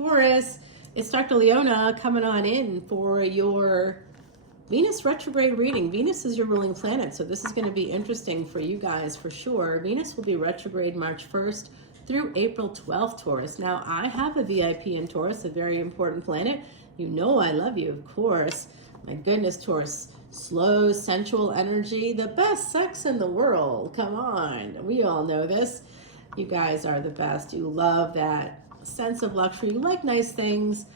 Taurus, it's Dr. Leona coming on in for your Venus retrograde reading. Venus is your ruling planet, so this is going to be interesting for you guys for sure. Venus will be retrograde March 1st through April 12th, Taurus. Now, I have a VIP in Taurus, a very important planet. You know I love you, of course. My goodness, Taurus. Slow, sensual energy, the best sex in the world. Come on. We all know this. You guys are the best. You love that sense of luxury. You like nice things.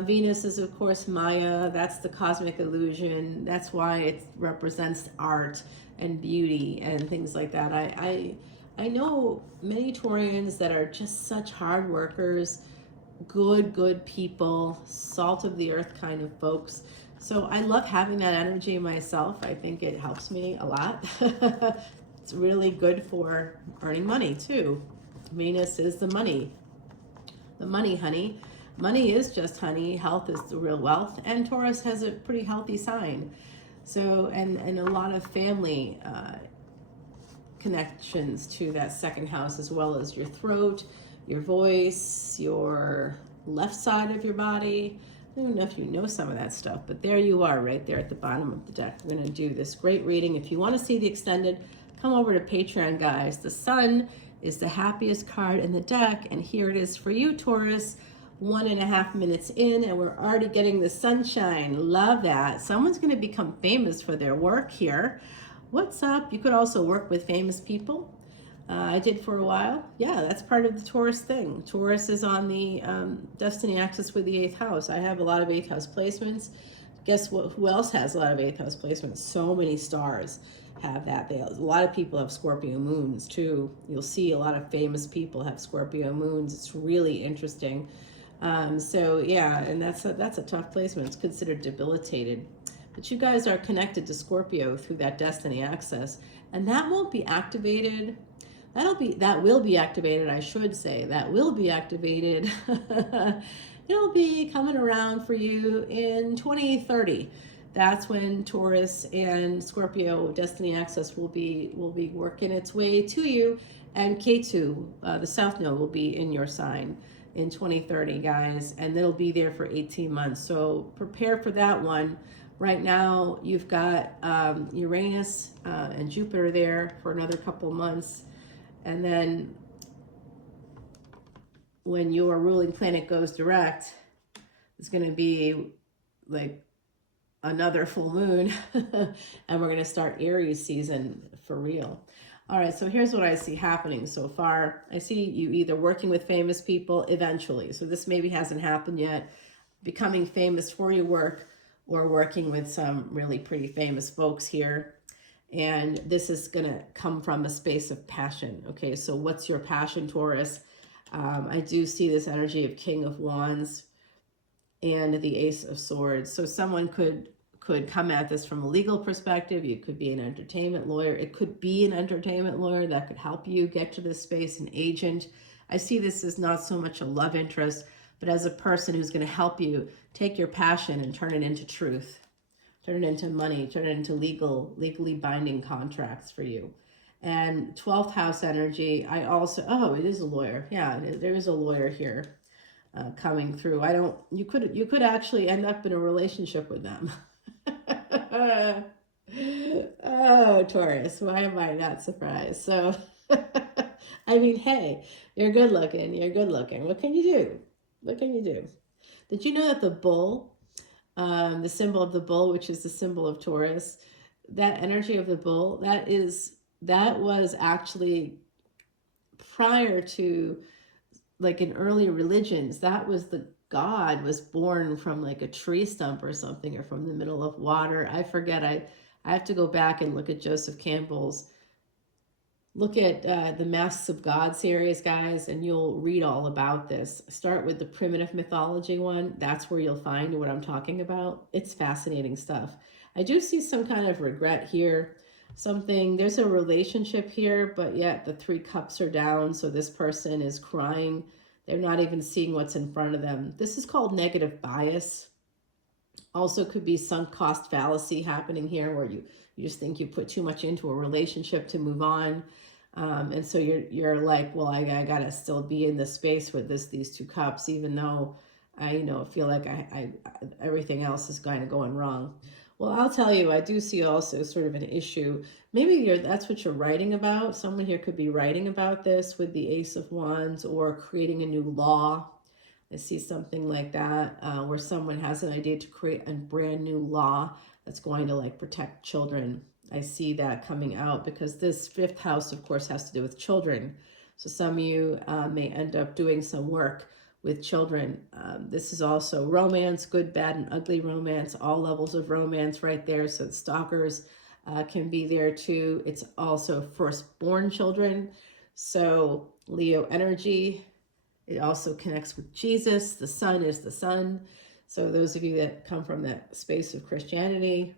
Venus is, of course, Maya. That's the cosmic illusion. That's why it represents art and beauty and things like that. I know many Taurians that are just such hard workers, good people, salt of the earth kind of folks. So I love having that energy myself. I think it helps me a lot. It's really good for earning money too. Venus is the money honey. Money is just honey. Health is the real wealth. And Taurus has a pretty healthy sign. So, and a lot of family connections to that second house, as well as your throat, your voice, your left side of your body. I don't know if you know some of that stuff, but there you are right there at the bottom of the deck. We're going to do this great reading. If you want to see the extended, come over to Patreon, guys. The Sun is the happiest card in the deck, and here it is for you, Taurus. 1.5 minutes in, and we're already getting the sunshine. Love that. Someone's going to become famous for their work here. What's up? You could also work with famous people. I did for a while. Yeah, that's part of the Taurus thing. Taurus is on the destiny axis with the 8th house. I have a lot of 8th house placements. Guess what? Who else has a lot of 8th house placements? So many stars have that. A lot of people have Scorpio moons too. You'll see a lot of famous people have Scorpio moons. It's really interesting. So yeah, and that's a tough placement. It's considered debilitated. But you guys are connected to Scorpio through that destiny axis, and that won't be activated. That will be activated, I should say. That will be activated. It'll be coming around for you in 2030. That's when Taurus and Scorpio destiny axis will be working its way to you, and Ketu, the South Node, will be in your sign in 2030, guys, and it'll be there for 18 months. So prepare for that one. Right now, you've got Uranus and Jupiter there for another couple months. And then when your ruling planet goes direct, it's going to be like another full moon. And we're going to start Aries season for real. All right, so here's what I see happening so far. I see you either working with famous people eventually. So this maybe hasn't happened yet. Becoming famous for your work, or working with some really pretty famous folks here. And this is going to come from a space of passion. Okay, so what's your passion, Taurus? I do see this energy of King of Wands and the Ace of Swords. So someone could come at this from a legal perspective. You could be an entertainment lawyer. It could be an entertainment lawyer that could help you get to this space, an agent. I see this as not so much a love interest, but as a person who's going to help you take your passion and turn it into truth. Turn it into money, turn it into legally binding contracts for you. And 12th house energy, I also, oh, it is a lawyer. Yeah, there is a lawyer here coming through. You could actually end up in a relationship with them. Oh, Taurus, why am I not surprised? So, I mean, hey, you're good looking. What can you do? What can you do? Did you know that the bull, the symbol of the bull, which is the symbol of Taurus, that energy of the bull, that was actually prior to, like in early religions, that was the god was born from like a tree stump or something, or from the middle of water. I forget. I have to go back and look at Joseph Campbell's, look at the Masks of God series, guys, and you'll read all about this. Start with the primitive mythology one. That's where you'll find what I'm talking about. It's fascinating stuff. I do see some kind of regret here. There's a relationship here, but yet the 3 cups are down. So this person is crying. They're not even seeing what's in front of them. This is called negative bias. Also could be sunk cost fallacy happening here, where you just think you put too much into a relationship to move on. And so you're like, well, I gotta still be in the space with these two cups, even though I, feel like I everything else is kind of going wrong. Well, I'll tell you, I do see also sort of an issue. Maybe that's what you're writing about. Someone here could be writing about this with the Ace of Wands, or creating a new law. I see something like that, where someone has an idea to create a brand new law that's going to like protect children. I see that coming out because this fifth house, of course, has to do with children. So some of you may end up doing some work with children. This is also romance, good, bad, and ugly romance, all levels of romance right there. So stalkers can be there too. It's also firstborn children. So Leo energy. It also connects with Jesus. The sun is the sun. So those of you that come from that space of Christianity,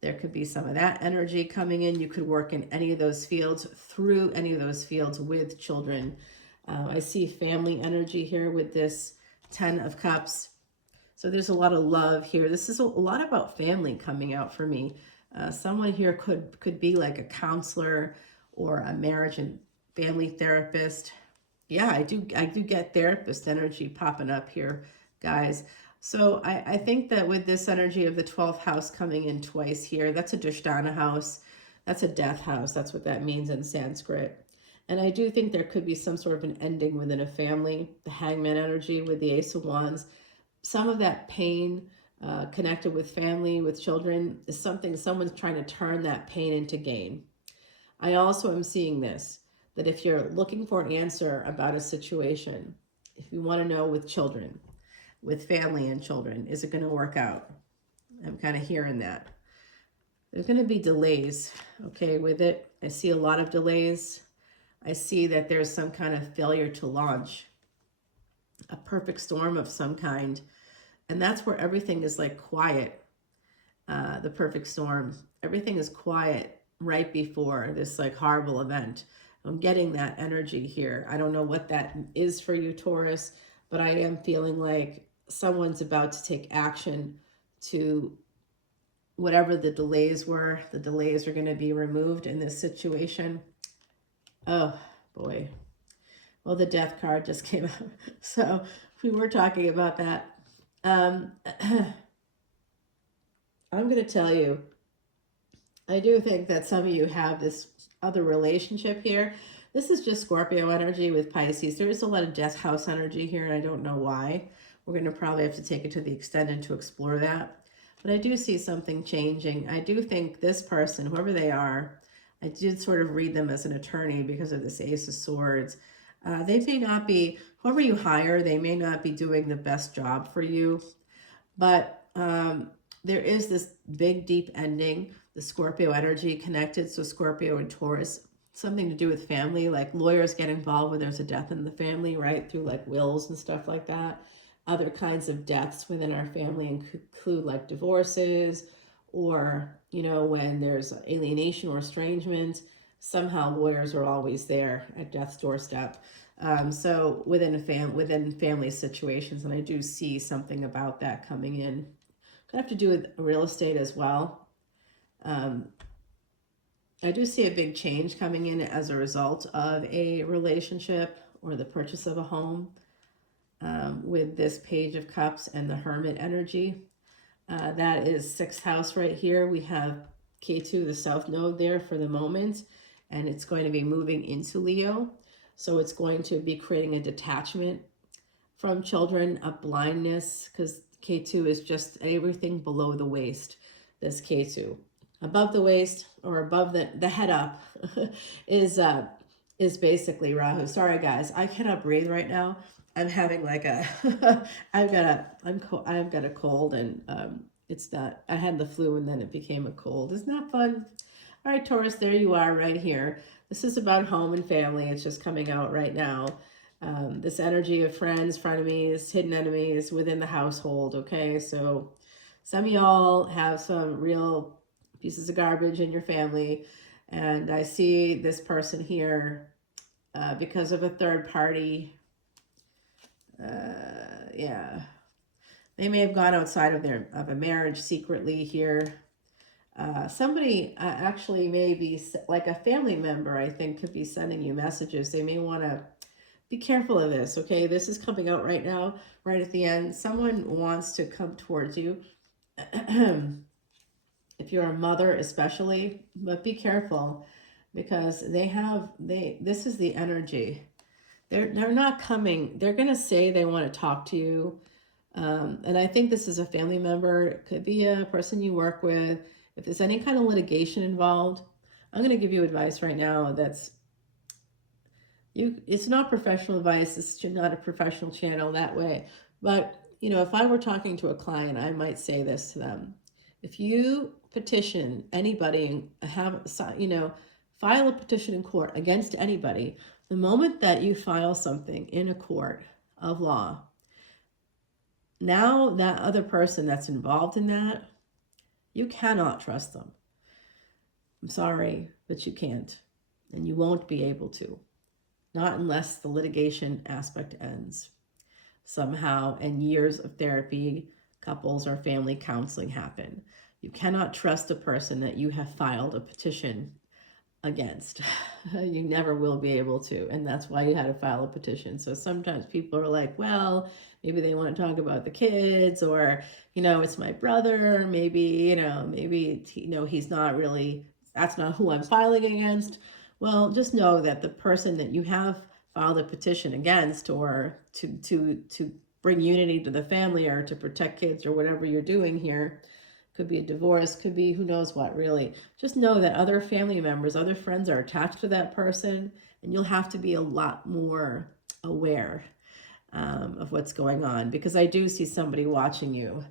there could be some of that energy coming in. You could work in any of those fields, through any of those fields with children. I see family energy here with this 10 of Cups. So there's a lot of love here. This is a lot about family coming out for me. Someone here could be like a counselor or a marriage and family therapist. Yeah, I do get therapist energy popping up here, guys. So I think that with this energy of the 12th house coming in twice here, that's a Drishtana house. That's a death house. That's what that means in Sanskrit. And I do think there could be some sort of an ending within a family. The Hangman energy with the Ace of Wands. Some of that pain connected with family, with children, is something someone's trying to turn that pain into gain. I also am seeing this, that if you're looking for an answer about a situation, if you want to know with children, with family and children, is it going to work out? I'm kind of hearing that. There's going to be delays, okay, with it. I see a lot of delays. I see that there's some kind of failure to launch, a perfect storm of some kind. And that's where everything is like quiet, the perfect storm. Everything is quiet right before this like horrible event. I'm getting that energy here. I don't know what that is for you, Taurus, but I am feeling like someone's about to take action to whatever the delays were. The delays are going to be removed in this situation. Oh, boy. Well, the death card just came out. So we were talking about that. I'm going to tell you, I do think that some of you have this other relationship here. This is just Scorpio energy with Pisces. There is a lot of death house energy here, and I don't know why. We're going to probably have to take it to the Extended to explore that. But I do see something changing. I do think this person, whoever they are, I did sort of read them as an attorney because of this Ace of Swords. They may not be, whoever you hire, they may not be doing the best job for you. But there is this big, deep ending, the Scorpio energy connected. So Scorpio and Taurus, something to do with family, like lawyers get involved when there's a death in the family, right? Through like wills and stuff like that. Other kinds of deaths within our family include like divorces, or, when there's alienation or estrangement. Somehow lawyers are always there at death's doorstep. So within family situations, and I do see something about that coming in. Could have to do with real estate as well. I do see a big change coming in as a result of a relationship or the purchase of a home, with this Page of Cups and the Hermit energy. That is 6th house right here. We have K2, the South Node there for the moment, and it's going to be moving into Leo. So it's going to be creating a detachment from children, a blindness, because K2 is just everything below the waist, this K2. Above the waist, or above the head up, is basically Rahu. Sorry guys, I cannot breathe right now. I'm having like I've got a cold, and it's not, I had the flu and then it became a cold. It's not fun. All right, Taurus, there you are right here. This is about home and family. It's just coming out right now. This energy of friends, frenemies, hidden enemies within the household, okay? So some of y'all have some real pieces of garbage in your family, and I see this person here because of a third party. Yeah, they may have gone outside of a marriage secretly here. Somebody actually maybe like a family member, I think, could be sending you messages. They may want to be careful of this, okay? This is coming out right now, right at the end. Someone wants to come towards you. If you're a mother especially, but be careful because this is the energy. They're not coming. They're going to say they want to talk to you. And I think this is a family member. It could be a person you work with. If there's any kind of litigation involved, I'm going to give you advice right now it's not professional advice. It's not a professional channel that way. But, if I were talking to a client, I might say this to them. If you petition anybody and file a petition in court against anybody, the moment that you file something in a court of law, now that other person that's involved in that, you cannot trust them. I'm sorry, but you can't. And you won't be able to. Not unless the litigation aspect ends somehow and years of therapy, couples or family counseling happen. You cannot trust a person that you have filed a petition against. You never will be able to. And that's why you had to file a petition. So sometimes people are like, well, maybe they want to talk about the kids, or, it's my brother. Maybe, he's not really, that's not who I'm filing against. Well, just know that the person that you have filed a petition against, or to bring unity to the family, or to protect kids, or whatever you're doing here, could be a divorce, could be who knows what, really. Just know that other family members, other friends are attached to that person, and you'll have to be a lot more aware of what's going on, because I do see somebody watching you,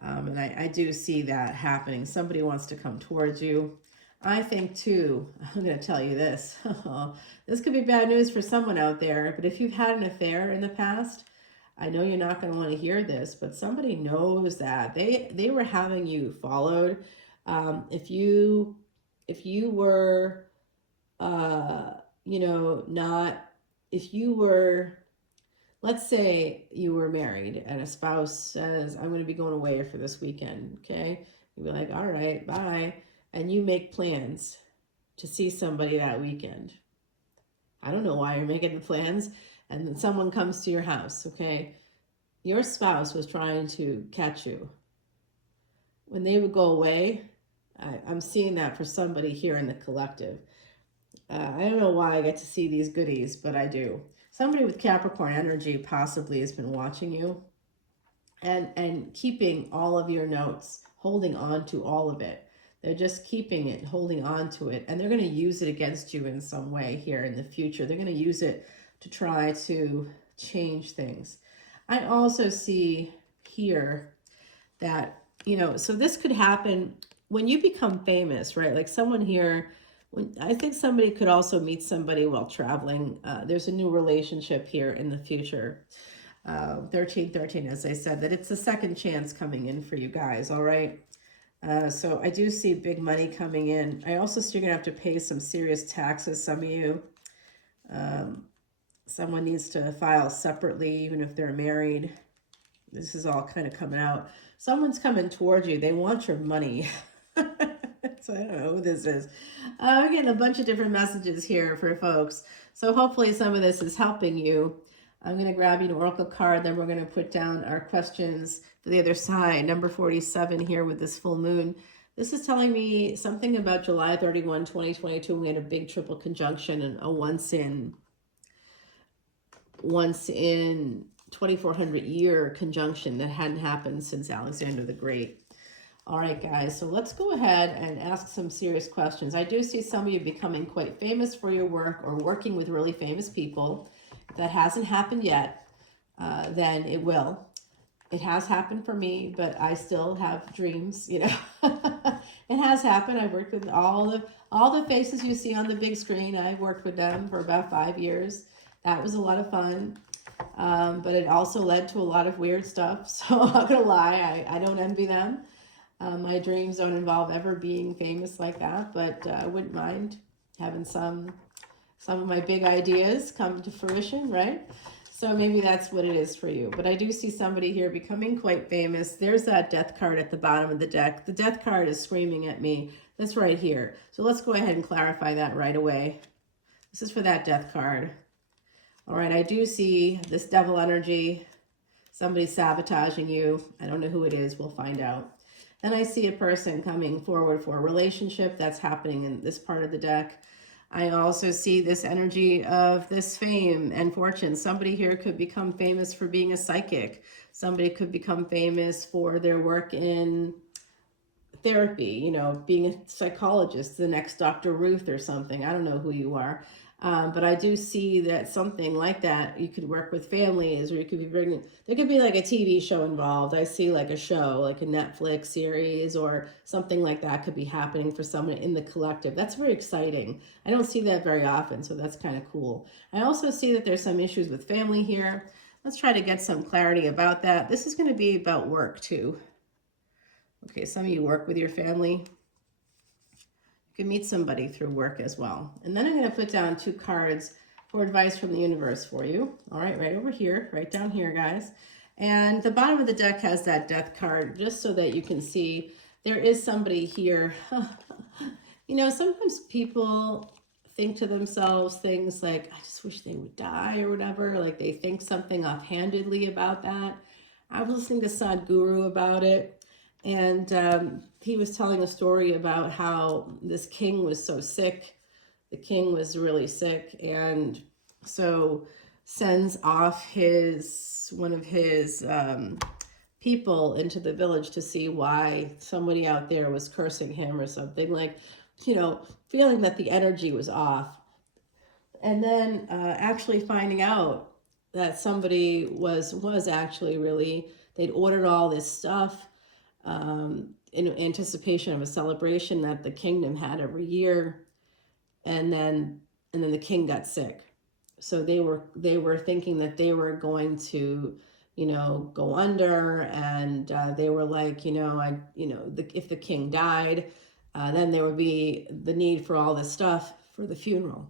and I do see that happening. Somebody wants to come towards you. I think too, I'm going to tell you this. This could be bad news for someone out there, but if you've had an affair in the past, I know you're not going to want to hear this, but somebody knows that they were having you followed. If you were, let's say you were married and a spouse says, I'm going to be going away for this weekend. Okay. You'd be like, all right, bye. And you make plans to see somebody that weekend. I don't know why you're making the plans. And then someone comes to your house, okay? Your spouse was trying to catch you. When they would go away, I'm seeing that for somebody here in the collective. I don't know why I get to see these goodies, but I do. Somebody with Capricorn energy possibly has been watching you and keeping all of your notes, holding on to all of it. They're just keeping it, holding on to it, and they're going to use it against you in some way here in the future. They're going to use it to try to change things. I also see here that, so this could happen when you become famous, right? Like someone here, I think somebody could also meet somebody while traveling. There's a new relationship here in the future. 1313, as I said, that it's a second chance coming in for you guys, all right? So I do see big money coming in. I also see you're going to have to pay some serious taxes, some of you. Someone needs to file separately, even if they're married. This is all kind of coming out. Someone's coming towards you. They want your money. So I don't know who this is. We're getting a bunch of different messages here for folks. So hopefully some of this is helping you. I'm going to grab you an oracle card, then we're going to put down our questions for the other side. Number 47 here with this full moon. This is telling me something about July 31, 2022. We had a big triple conjunction and a once in 2400 year conjunction that hadn't happened since Alexander the Great. All right, guys, so let's go ahead and ask some serious questions. I do see some of you becoming quite famous for your work or working with really famous people. If that hasn't happened yet, then it will. It has happened for me, but I still have dreams, It has happened. I've worked with all the faces you see on the big screen. I've worked with them for about 5 years. That was a lot of fun. But it also led to a lot of weird stuff. So I'm not going to lie, I don't envy them. My dreams don't involve ever being famous like that, but I wouldn't mind having some of my big ideas come to fruition, right? So maybe that's what it is for you. But I do see somebody here becoming quite famous. There's that death card at the bottom of the deck. The death card is screaming at me. That's right here. So let's go ahead and clarify that right away. This is for that death card. All right, I do see this devil energy. Somebody's sabotaging you. I don't know who it is. We'll find out. Then I see a person coming forward for a relationship. That's happening in this part of the deck. I also see this energy of this fame and fortune. Somebody here could become famous for being a psychic. Somebody could become famous for their work in therapy, you know, being a psychologist, the next Dr. Ruth or something. I don't know who you are. But I do see that something like that, you could work with families, or you could be bringing, there could be like a TV show involved. I see like a show, like a Netflix series or something like that could be happening for someone in the collective. That's very exciting. I don't see that very often, so that's kind of cool. I also see that there's some issues with family here. Let's try to get some clarity about that. This is going to be about work too. Okay, some of you work with your family. You can meet somebody through work as well. And then I'm going to put down 2 cards for advice from the universe for you. All right, right over here, right down here, guys. And the bottom of the deck has that death card, just so that you can see there is somebody here. You know, sometimes people think to themselves things like, I just wish they would die or whatever. Like they think something offhandedly about that. I was listening to Sadhguru about it. And he was telling a story about how this king was so sick. The king was really sick, and so sends off one of his people into the village to see why somebody out there was cursing him or something, like, you know, feeling that the energy was off. And then actually finding out that somebody was actually really, they'd ordered all this stuff in anticipation of a celebration that the kingdom had every year, and then the king got sick. So they were thinking that they were going to, you know, go under, and they were like, you know, if the king died, then there would be the need for all this stuff for the funeral.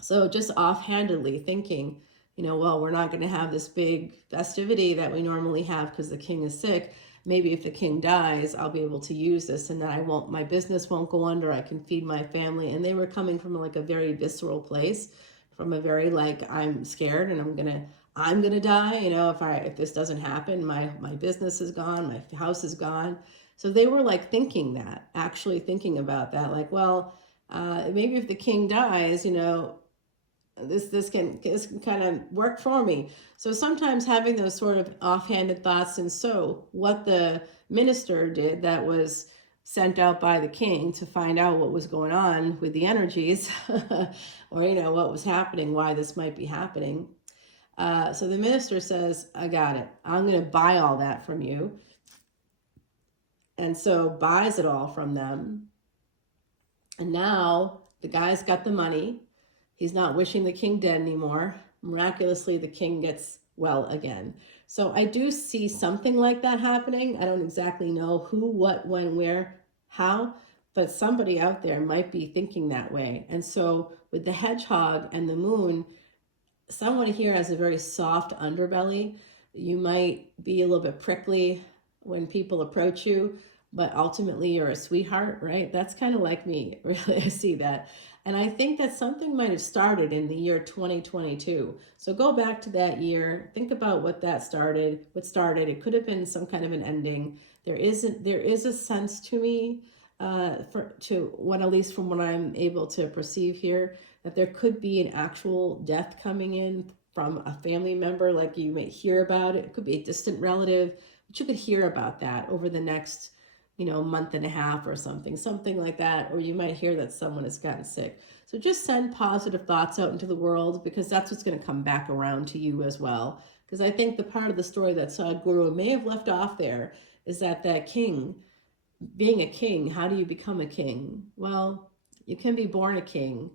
So just offhandedly thinking, you know, well, we're not going to have this big festivity that we normally have because the king is sick. Maybe if the king dies, I'll be able to use this, and then my business won't go under. I can feed my family. And they were coming from like a very visceral place, from a very like, I'm scared and I'm gonna die. You know, if this doesn't happen, my business is gone, my house is gone. So they were like actually thinking about that. Like, well, maybe if the king dies, you know, this can kind of work for me. So sometimes having those sort of offhanded thoughts. And so what the minister did, that was sent out by the king to find out what was going on with the energies or, you know, what was happening, why this might be happening. So the minister says, I got it. I'm going to buy all that from you. And so buys it all from them. And now the guy's got the money. He's not wishing the king dead anymore. Miraculously, the king gets well again. So I do see something like that happening. I don't exactly know who, what, when, where, how, but somebody out there might be thinking that way. And so with the hedgehog and the moon, someone here has a very soft underbelly. You might be a little bit prickly when people approach you, but ultimately you're a sweetheart, right? That's kind of like me, really. I see that. And I think that something might have started in the year 2022. So go back to that year, think about what started. It could have been some kind of an ending. There is a sense to me, at least from what I'm able to perceive here, that there could be an actual death coming in from a family member. Like you may hear about it. It could be a distant relative, but you could hear about that over the next, you know, month and a half or something like that. Or you might hear that someone has gotten sick. So just send positive thoughts out into the world, because that's what's going to come back around to you as well. Because I think the part of the story that Sadhguru may have left off there is that king, being a king, how do you become a king? Well, you can be born a king,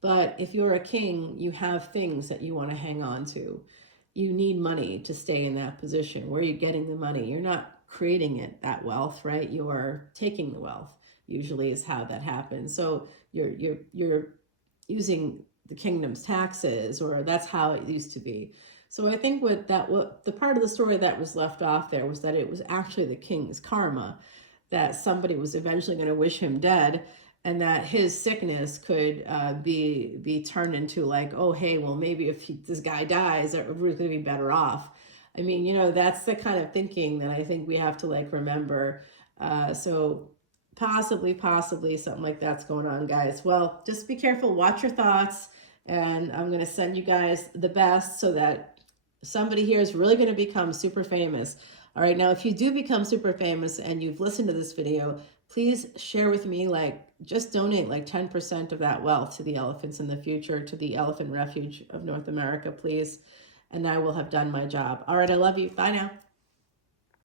but if you're a king, you have things that you want to hang on to. You need money to stay in that position. Where are you getting the money? You're not creating it, that wealth, right? You are taking the wealth, usually is how that happens. So you're using the kingdom's taxes, or that's how it used to be. So I think what the part of the story that was left off there was that it was actually the king's karma, that somebody was eventually going to wish him dead, and that his sickness could be turned into like, oh, hey, well, maybe if this guy dies, we're going to be better off. I mean, you know, that's the kind of thinking that I think we have to like remember. So possibly something like that's going on, guys. Well, just be careful, watch your thoughts, and I'm going to send you guys the best so that somebody here is really going to become super famous. All right, now if you do become super famous and you've listened to this video, please share with me, like, just donate like 10% of that wealth to the elephants in the future, to the Elephant Refuge of North America, please. And I will have done my job. All right, I love you. Bye now.